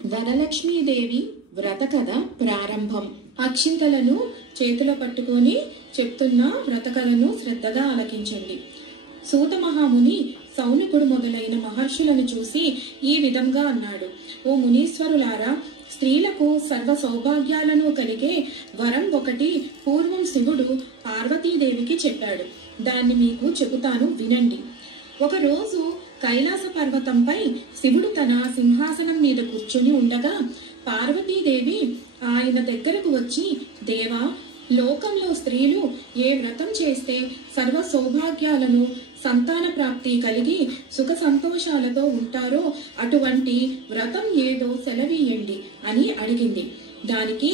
వరలక్ష్మీదేవి వ్రత కథ ప్రారంభం. అక్షింతలను చేతిలో పట్టుకొని చెప్తున్న వ్రత కథను శ్రద్ధగా ఆలకించండి. సూత మహాముని సౌనకుడు మొదలైన మహర్షులను చూసి ఈ విధంగా అన్నాడు. ఓ మునీశ్వరులారా, స్త్రీలకు సర్వ సౌభాగ్యాలను కలిగే వరం ఒకటి పూర్వం శివుడు పార్వతీదేవికి చెప్పాడు. దాన్ని మీకు చెబుతాను, వినండి. ఒకరోజు కైలాస పర్వతంపై శివుడు తన సింహాసనం మీద కూర్చుని ఉండగా పార్వతీదేవి ఆయన దగ్గరకు వచ్చి, దేవా, లోకంలో స్త్రీలు ఏ వ్రతం చేస్తే సర్వ సౌభాగ్యాలను, సంతాన ప్రాప్తి కలిగి సుఖ సంతోషాలతో ఉంటారో అటువంటి వ్రతం ఏదో సెలవీయండి అని అడిగింది. దానికి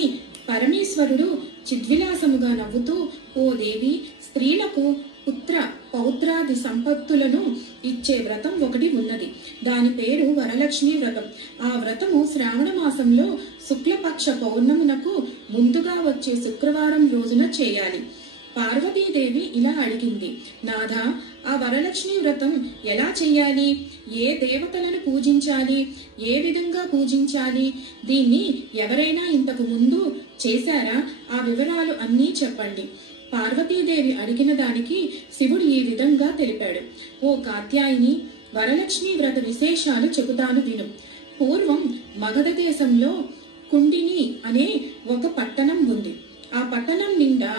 పరమేశ్వరుడు చిద్విలాసముగా నవ్వుతూ, ఓ దేవి, స్త్రీలకు పుత్ర పౌత్రాది సంపత్తులను ఇచ్చే వ్రతం ఒకటి ఉన్నది. దాని పేరు వరలక్ష్మీ వ్రతం. ఆ వ్రతము శ్రావణ మాసంలో శుక్లపక్ష పౌర్ణమునకు ముందుగా వచ్చే శుక్రవారం రోజున చేయాలి. పార్వతీదేవి ఇలా అడిగింది, నాథా, ఆ వరలక్ష్మీ వ్రతం ఎలా చెయ్యాలి? ఏ దేవతలను పూజించాలి? ఏ విధంగా పూజించాలి? దీన్ని ఎవరైనా ఇంతకు ముందు చేశారా? ఆ వివరాలు అన్నీ చెప్పండి. పార్వతీదేవి అడిగిన దానికి శివుడు ఈ విధంగా తెలిపాడు. ఓ కాత్యాయిని, వరలక్ష్మీ వ్రత విశేషాలు చెబుతాను విను. పూర్వం మగధ దేశంలో కుండిని అనే ఒక పట్టణం ఉంది. ఆ పట్టణం నిండా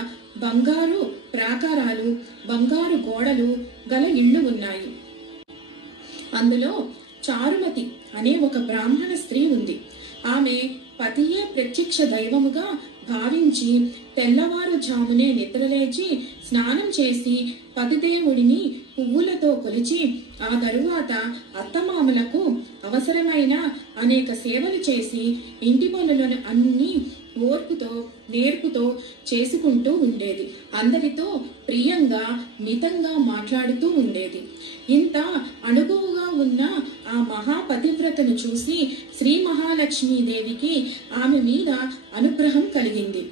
బంగారు ప్రాకారాలు, బంగారు గోడలు గల ఇళ్లు ఉన్నాయి. అందులో చారుమతి అనే ఒక బ్రాహ్మణ స్త్రీ ఉంది. ఆమె పతియే ప్రత్యక్ష దైవముగా భావించి తెల్లవారుజామునే నిద్రలేచి స్నానం చేసి పతిదేవుడిని పువ్వులతో కొలిచి ఆ తరువాత అత్తమామలకు అవసరమైన అనేక సేవలు చేసి ఇంటి పనులను అన్ని ఓర్పుతో నేర్పుతో చేసుకుంటూ ఉండేది. అందరితో ప్రియంగా మితంగా మాట్లాడుతూ ఉండేది. ఇంత అణుగువుగా ఉన్న ఆ మహాపతివ్రతను చూసి శ్రీ మహాలక్ష్మీదేవికి ఆమె మీద అనుగ్రహం కలిగింది.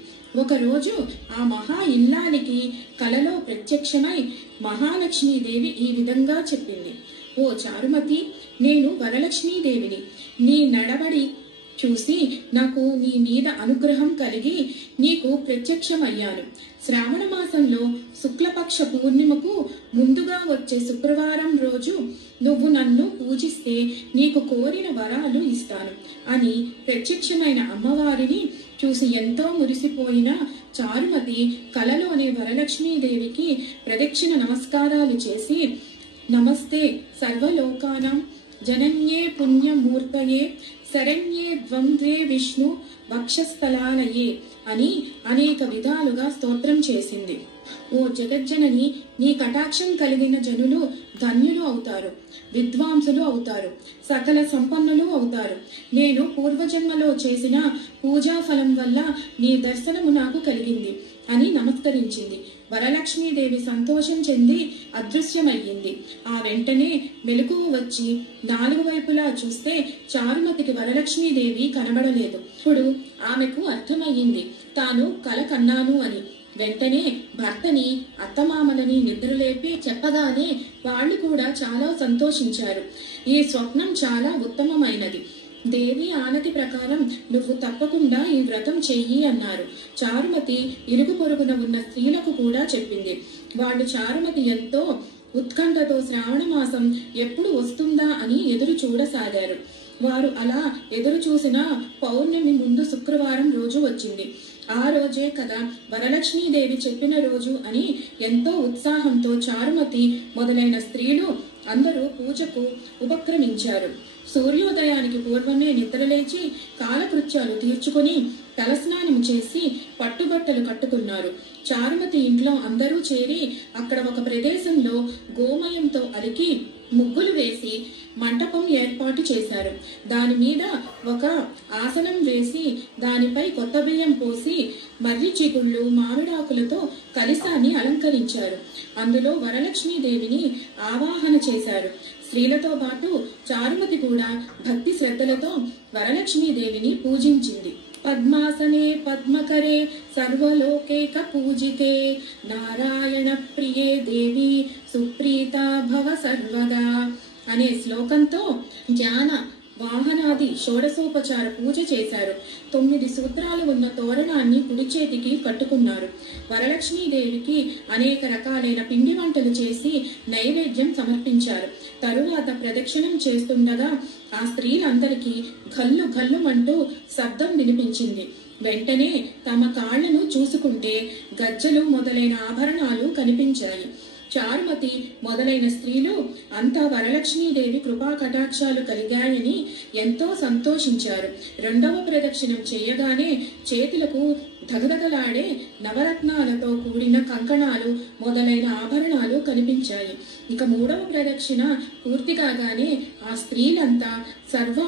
ఒకరోజు ఆ మహా ఇల్లానికి కలలో ప్రత్యక్షమై మహాలక్ష్మీదేవి ఈ విధంగా చెప్పింది. ఓ చారుమతి, నేను వరలక్ష్మీదేవిని. నీ నడవడి చూసి నాకు నీ మీద అనుగ్రహం కలిగి నీకు ప్రత్యక్షమయ్యాను. శ్రావణ మాసంలో శుక్లపక్ష పూర్ణిమకు ముందుగా వచ్చే శుక్రవారం రోజు నువ్వు నన్ను పూజిస్తే నీకు కోరిన వరాలు ఇస్తాను అని ప్రత్యక్షమైన అమ్మవారిని చూసి ఎంతో మురిసిపోయిన చారుమతి కలలోనే వరలక్ష్మీదేవికి ప్రదక్షిణ నమస్కారాలు చేసి, నమస్తే సర్వలోకానాం జనన్యే పుణ్యమూర్తయే శరణ్యే ద్వంద్వే విష్ణు వక్షస్థలాలయే అని అనేక విధాలుగా స్తోత్రం చేసింది. ఓ జగజ్జనని, నీ కటాక్షం కలిగిన జనులు ధన్యులు అవుతారు, విద్వాంసులు అవుతారు, సకల సంపన్నులు అవుతారు. నేను పూర్వజన్మలో చేసిన పూజా ఫలం వల్ల నీ దర్శనము నాకు కలిగింది అని నమస్కరించింది. వరలక్ష్మీదేవి సంతోషం చెంది అదృశ్యమయ్యింది. ఆ వెంటనే మెలకువ వచ్చి నాలుగు వైపులా చూస్తే చారుమతికి వరలక్ష్మీదేవి కనబడలేదు. ఇప్పుడు ఆమెకు అర్థమయ్యింది తాను కల కన్నాను అని. వెంటనే భర్తని, అత్తమామలని నిద్రలేపి చెప్పగానే వాళ్ళు కూడా చాలా సంతోషించారు. ఈ స్వప్నం చాలా ఉత్తమమైనది. దేవి ఆనతి ప్రకారం నువ్వు తప్పకుండా ఈ వ్రతం చెయ్యి అన్నారు. చారుమతి ఇరుగు పొరుగున ఉన్న స్త్రీలకు కూడా చెప్పింది. వాళ్ళు చారుమతి ఎంతో ఉత్కంఠతో శ్రావణ మాసం ఎప్పుడు వస్తుందా అని ఎదురు చూడసాగారు. వారు అలా ఎదురు చూసిన పౌర్ణమి ముందు శుక్రవారం రోజు వచ్చింది. ఆ రోజే కదా వరలక్ష్మీదేవి చెప్పిన రోజు అని ఎంతో ఉత్సాహంతో చారుమతి మొదలైన స్త్రీలు అందరూ పూజకు ఉపక్రమించారు. సూర్యోదయానికి పూర్వమే నిద్రలేచి కాలకృత్యాలు తీర్చుకుని తలస్నానం చేసి పట్టుబట్టలు కట్టుకున్నారు. చారుమతి ఇంట్లో అందరూ చేరి అక్కడ ఒక ప్రదేశంలో గోమయంతో అలికి ముగ్గులు వేసి మంటపం ఏర్పాటు చేశారు. దాని మీద ఒక ఆసనం వేసి దానిపై కొత్త బియ్యం పోసి మర్రి చిగుళ్ళు, మామిడాకులతో కలశాన్ని అలంకరించారు. అందులో వరలక్ష్మీదేవిని ఆవాహన చేశారు. స్త్రీలతో పాటు చారుమతి కూడా భక్తి శ్రద్ధలతో వరలక్ష్మీదేవిని పూజించింది. పద్మాసనే పద్మకరే సర్వలోకైక పూజితే నారాయణ ప్రియే దేవి సుప్రీత భవ సర్వదా అనే శ్లోకంతో జ్ఞాన వాహనాది షోడశోపచార పూజ చేశారు. 9 సూత్రాలు ఉన్న తోరణాన్ని కుడి చేతికి కట్టుకున్నారు. వరలక్ష్మీదేవికి అనేక రకాలైన పిండి వంటలు చేసి నైవేద్యం సమర్పించారు. తరువాత ప్రదక్షిణం చేస్తుండగా ఆ స్త్రీలందరికీ గల్లు గల్లుమంటూ శబ్దం వినిపించింది. వెంటనే తమ కాళ్లను చూసుకుంటే గజ్జలు మొదలైన ఆభరణాలు కనిపించాయి. చారుమతి మొదలైన స్త్రీలు అంతా వరలక్ష్మీదేవి కృపా కటాక్షాలు కలిగాయని ఎంతో సంతోషించారు. రెండవ ప్రదక్షిణం చేయగానే చేతులకు దగదగలాడే నవరత్నాలతో కూడిన కంకణాలు మొదలైన ఆభరణాలు కనిపించాయి. ఇక మూడవ ప్రదక్షిణ పూర్తి కాగానే ఆ స్త్రీలంతా సర్వ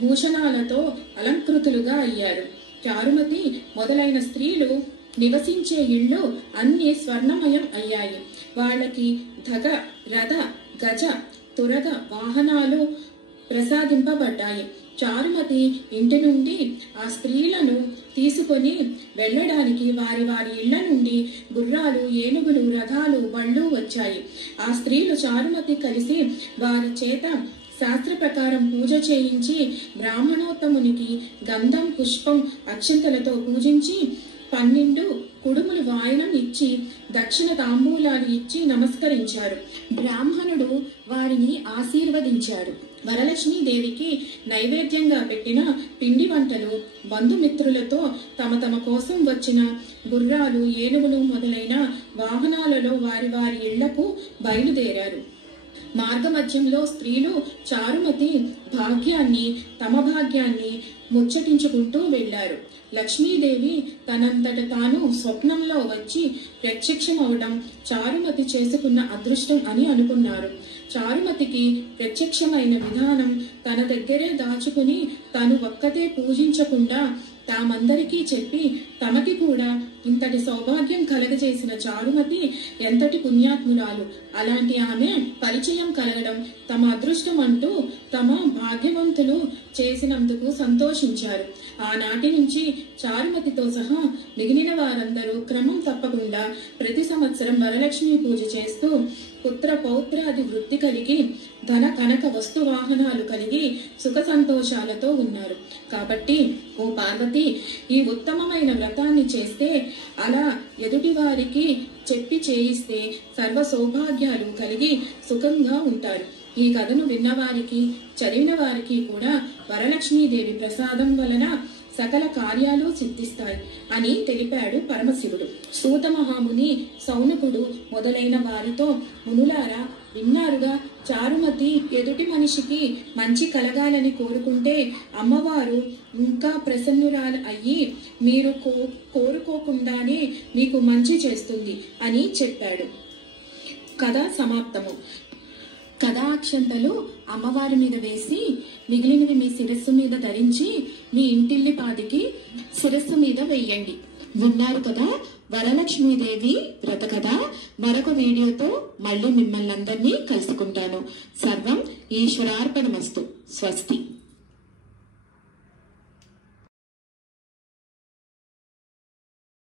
భూషణాలతో అలంకృతులుగా అయ్యారు. చారుమతి మొదలైన స్త్రీలు నివసించే ఇళ్ళు అన్ని స్వర్ణమయం అయ్యాయి. వాళ్ళకి ధగ, రథ, గజ, తురగ వాహనాలు ప్రసాదింపబడ్డాయి. చారుమతి ఇంటి నుండి ఆ స్త్రీలను తీసుకొని వెళ్ళడానికి వారి వారి ఇళ్ల నుండి గుర్రాలు, ఏనుగులు, రథాలు, బళ్ళు వచ్చాయి. ఆ స్త్రీలు చారుమతి కలిసి వారి చేత శాస్త్ర ప్రకారం పూజ చేయించి బ్రాహ్మణోత్తమునికి గంధం, పుష్పం, అక్షింతలతో పూజించి 12 కుడుములు వాయనం ఇచ్చి దక్షిణ తాంబూలాలు ఇచ్చి నమస్కరించారు. బ్రాహ్మణుడు వారిని ఆశీర్వదించాడు. వరలక్ష్మీదేవికి నైవేద్యంగా పెట్టిన పిండి వంటలు బంధుమిత్రులతో తమ కోసం వచ్చిన గుర్రాలు, ఏనుగులు మొదలైన వాహనాలలో వారి వారి ఇళ్లకు బయలుదేరారు. మార్గమధ్యంలో స్త్రీలు చారుమతి భాగ్యాన్ని, తమ భాగ్యాన్ని ముచ్చటించుకుంటూ వెళ్లారు. లక్ష్మీదేవి తనంతట తాను స్వప్నంలో వచ్చి ప్రత్యక్షమవడం చారుమతి చేసుకున్న అదృష్టం అని అనుకున్నారు. చారుమతికి ప్రత్యక్షమైన విధానం తన దగ్గరే దాచుకుని తను ఒక్కతే పూజించకుండా తామందరికీ చెప్పి తమకి కూడా ఇంతటి సౌభాగ్యం కలగజేసిన చారుమతి ఎంతటి పుణ్యాత్మురాలు. అలాంటి ఆమె పరిచయం కలగడం తమ అదృష్టం అంటూ తమ భాగ్యవంతులు చేసినందుకు సంతోషించారు. ఆనాటి నుంచి చారుమతితో సహా మిగిలిన వారందరూ క్రమం తప్పకుండా ప్రతి సంవత్సరం వరలక్ష్మి పూజ చేస్తూ పుత్ర పౌత్రాది వృద్ధి కలిగి ధన కనక వస్తు వాహనాలు కలిగి సుఖ సంతోషాలతో ఉన్నారు. కాబట్టి ఓ పార్వతి, ఈ ఉత్తమమైన వ్రతాన్ని చేస్తే, అలా ఎదుటి వారికి చెప్పి చేయిస్తే సర్వ సౌభాగ్యాలు కలిగి సుఖంగా ఉంటారు. ఈ కథను విన్నవారికి, చదివిన వారికి కూడా వరలక్ష్మీదేవి ప్రసాదం వలన సకల కార్యాలు సిద్ధిస్తాయి అని తెలిపాడు పరమశివుడు. సూత మహాముని, సౌనకుడు మొదలైన వారితో, మునులారా విన్నారుగా, చారుమతి ఎదుటి మనిషికి మంచి కలగాలని కోరుకుంటే అమ్మవారు ఇంకా ప్రసన్నురాలు అయ్యి మీరు కోరుకోకుండానే మీకు మంచి చేస్తుంది అని చెప్పాడు. కథ సమాప్తము. కథాక్షంతలు అమ్మవారి మీద వేసి మిగిలినవి మీ శిరస్సు మీద ధరించి మీ ఇంటిల్లిపాదికి శిరస్సు మీద వెయ్యండి. విన్నారు కదా వరలక్ష్మీదేవి వ్రత కథ. మరొక వీడియోతో మళ్ళీ మిమ్మల్ని అందరినీ కలుసుకుంటాను. సర్వం ఈశ్వరార్పణమస్తు. స్వస్తి.